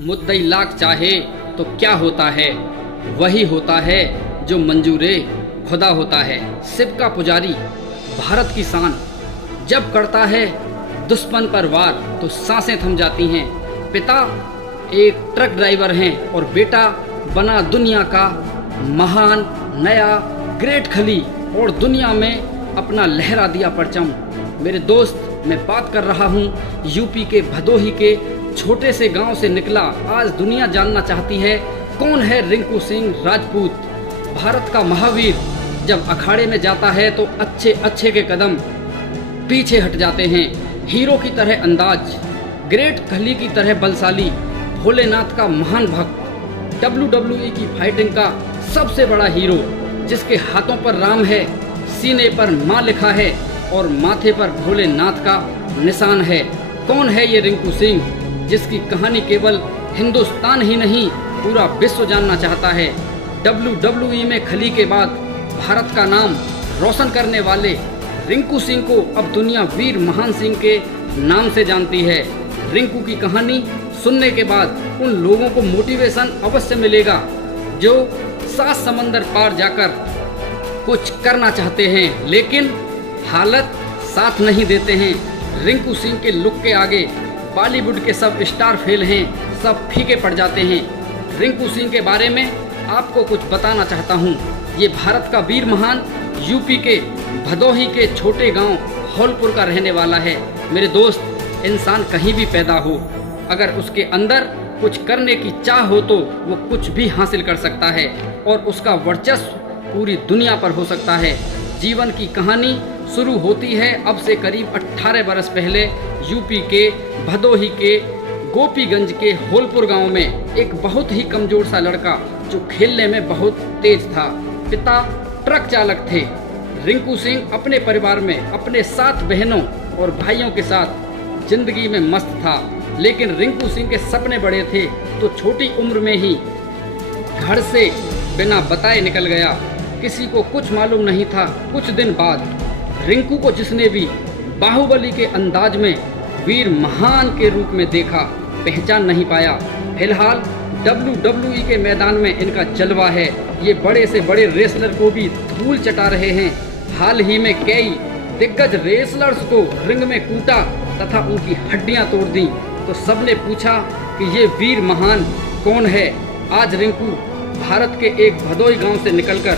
मुद्दई लाख चाहे तो क्या होता है, वही होता है जो मंजूरे खुदा होता है। शिव का पुजारी भारत की शान, जब करता है दुश्मन पर वार तो सांसें थम जाती हैं। पिता एक ट्रक ड्राइवर हैं और बेटा बना दुनिया का महान नया ग्रेट खली और दुनिया में अपना लहरा दिया परचम। मेरे दोस्त, मैं बात कर रहा हूँ यूपी के भदोही के छोटे से गांव से निकला। आज दुनिया जानना चाहती है कौन है रिंकू सिंह राजपूत। भारत का महावीर जब अखाड़े में जाता है तो अच्छे अच्छे के कदम पीछे हट जाते हैं। हीरो की तरह अंदाज, ग्रेट खली की तरह बलशाली, भोलेनाथ का महान भक्त, WWE की फाइटिंग का सबसे बड़ा हीरो, जिसके हाथों पर राम है, सीने पर माँ लिखा है और माथे पर भोलेनाथ का निशान है। कौन है ये रिंकू सिंह, जिसकी कहानी केवल हिंदुस्तान ही नहीं पूरा विश्व जानना चाहता है। WWE में खली के बाद भारत का नाम रोशन करने वाले रिंकू सिंह को अब दुनिया वीर महान सिंह के नाम से जानती है। रिंकू की कहानी सुनने के बाद उन लोगों को मोटिवेशन अवश्य मिलेगा जो 7 समंदर पार जाकर कुछ करना चाहते हैं लेकिन हालत साथ नहीं देते हैं। रिंकू सिंह के लुक के आगे बॉलीवुड के सब स्टार फेल हैं, सब फीके पड़ जाते हैं। रिंकू सिंह के बारे में आपको कुछ बताना चाहता हूँ। ये भारत का वीर महान यूपी के भदोही के छोटे गांव हौलपुर का रहने वाला है। मेरे दोस्त, इंसान कहीं भी पैदा हो, अगर उसके अंदर कुछ करने की चाह हो तो वो कुछ भी हासिल कर सकता है और उसका वर्चस्व पूरी दुनिया पर हो सकता है। जीवन की कहानी शुरू होती है अब से करीब 18 बरस पहले यूपी के भदोही के गोपीगंज के हौलपुर गांव में। एक बहुत ही कमजोर सा लड़का जो खेलने में बहुत तेज था। पिता ट्रक चालक थे। रिंकू सिंह अपने परिवार में अपने 7 बहनों और भाइयों के साथ जिंदगी में मस्त था, लेकिन रिंकू सिंह के सपने बड़े थे तो छोटी उम्र में ही घर से बिना बताए निकल गया। किसी को कुछ मालूम नहीं था। कुछ दिन बाद रिंकू को जिसने भी बाहुबली के अंदाज में वीर महान के रूप में देखा, पहचान नहीं पाया। फिलहाल WWE के मैदान में इनका जलवा है। ये बड़े से बड़े रेसलर को भी धूल चटा रहे हैं। हाल ही में कई दिग्गज रेसलर्स को रिंग में कूटा तथा उनकी हड्डियां तोड़ दी तो सबने पूछा कि ये वीर महान कौन है। आज रिंकू भारत के एक भदोही गांव से निकलकर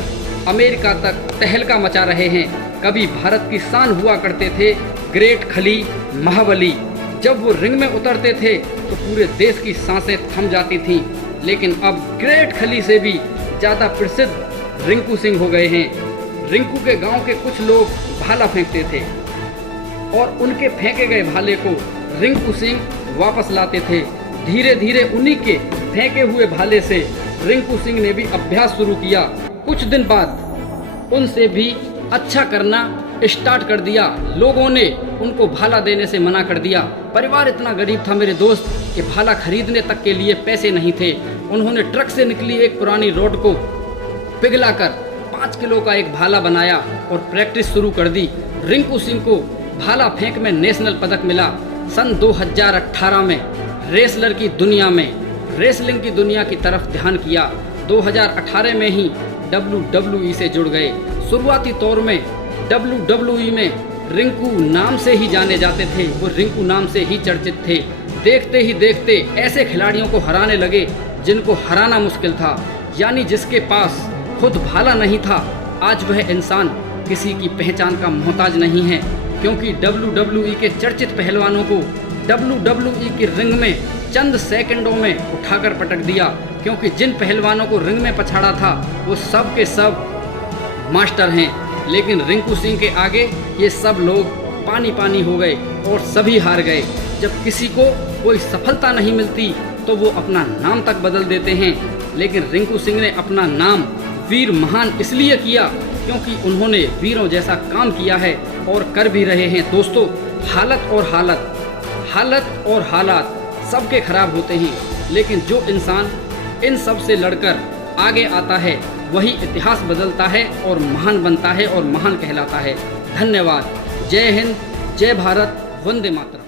अमेरिका तक तहलका मचा रहे हैं। कभी भारत की शान हुआ करते थे ग्रेट खली महाबली। जब वो रिंग में उतरते थे तो पूरे देश की सांसें थम जाती थीं, लेकिन अब ग्रेट खली से भी ज़्यादा प्रसिद्ध रिंकू सिंह हो गए हैं। रिंकू के गांव के कुछ लोग भाला फेंकते थे और उनके फेंके गए भाले को रिंकू सिंह वापस लाते थे। धीरे धीरे उन्हीं के फेंके हुए भाले से रिंकू सिंह ने भी अभ्यास शुरू किया। कुछ दिन बाद उनसे भी अच्छा करना स्टार्ट कर दिया। लोगों ने उनको भाला देने से मना कर दिया। परिवार इतना गरीब था मेरे दोस्त कि भाला खरीदने तक के लिए पैसे नहीं थे। उन्होंने ट्रक से निकली एक पुरानी रोड को पिघलाकर 5 किलो का एक भाला बनाया और प्रैक्टिस शुरू कर दी। रिंकू सिंह को भाला फेंक में नेशनल पदक मिला। सन 2018 में रेसलिंग की दुनिया की तरफ ध्यान किया। 2018 में ही WWE से जुड़ गए। शुरुआती तौर में WWE में रिंकू नाम से ही जाने जाते थे, वो रिंकू नाम से ही चर्चित थे। देखते ही देखते ऐसे खिलाड़ियों को हराने लगे जिनको हराना मुश्किल था, यानी जिसके पास खुद भाला नहीं था। आज वह इंसान किसी की पहचान का मोहताज नहीं है, क्योंकि WWE के चर्चित पहलवानों को WWE की रिंग में चंद सेकंडों में उठाकर पटक दिया, क्योंकि जिन पहलवानों को रिंग में पछाड़ा था वो सब के सब मास्टर हैं। लेकिन रिंकू सिंह के आगे ये सब लोग पानी पानी हो गए और सभी हार गए। जब किसी को कोई सफलता नहीं मिलती तो वो अपना नाम तक बदल देते हैं, लेकिन रिंकू सिंह ने अपना नाम वीर महान इसलिए किया क्योंकि उन्होंने वीरों जैसा काम किया है और कर भी रहे हैं। दोस्तों, हालत और हालात सबके खराब होते हैं, लेकिन जो इंसान इन सब से लड़कर आगे आता है वही इतिहास बदलता है और महान बनता है और महान कहलाता है। धन्यवाद। जय हिंद, जय भारत, वंदे मातरम।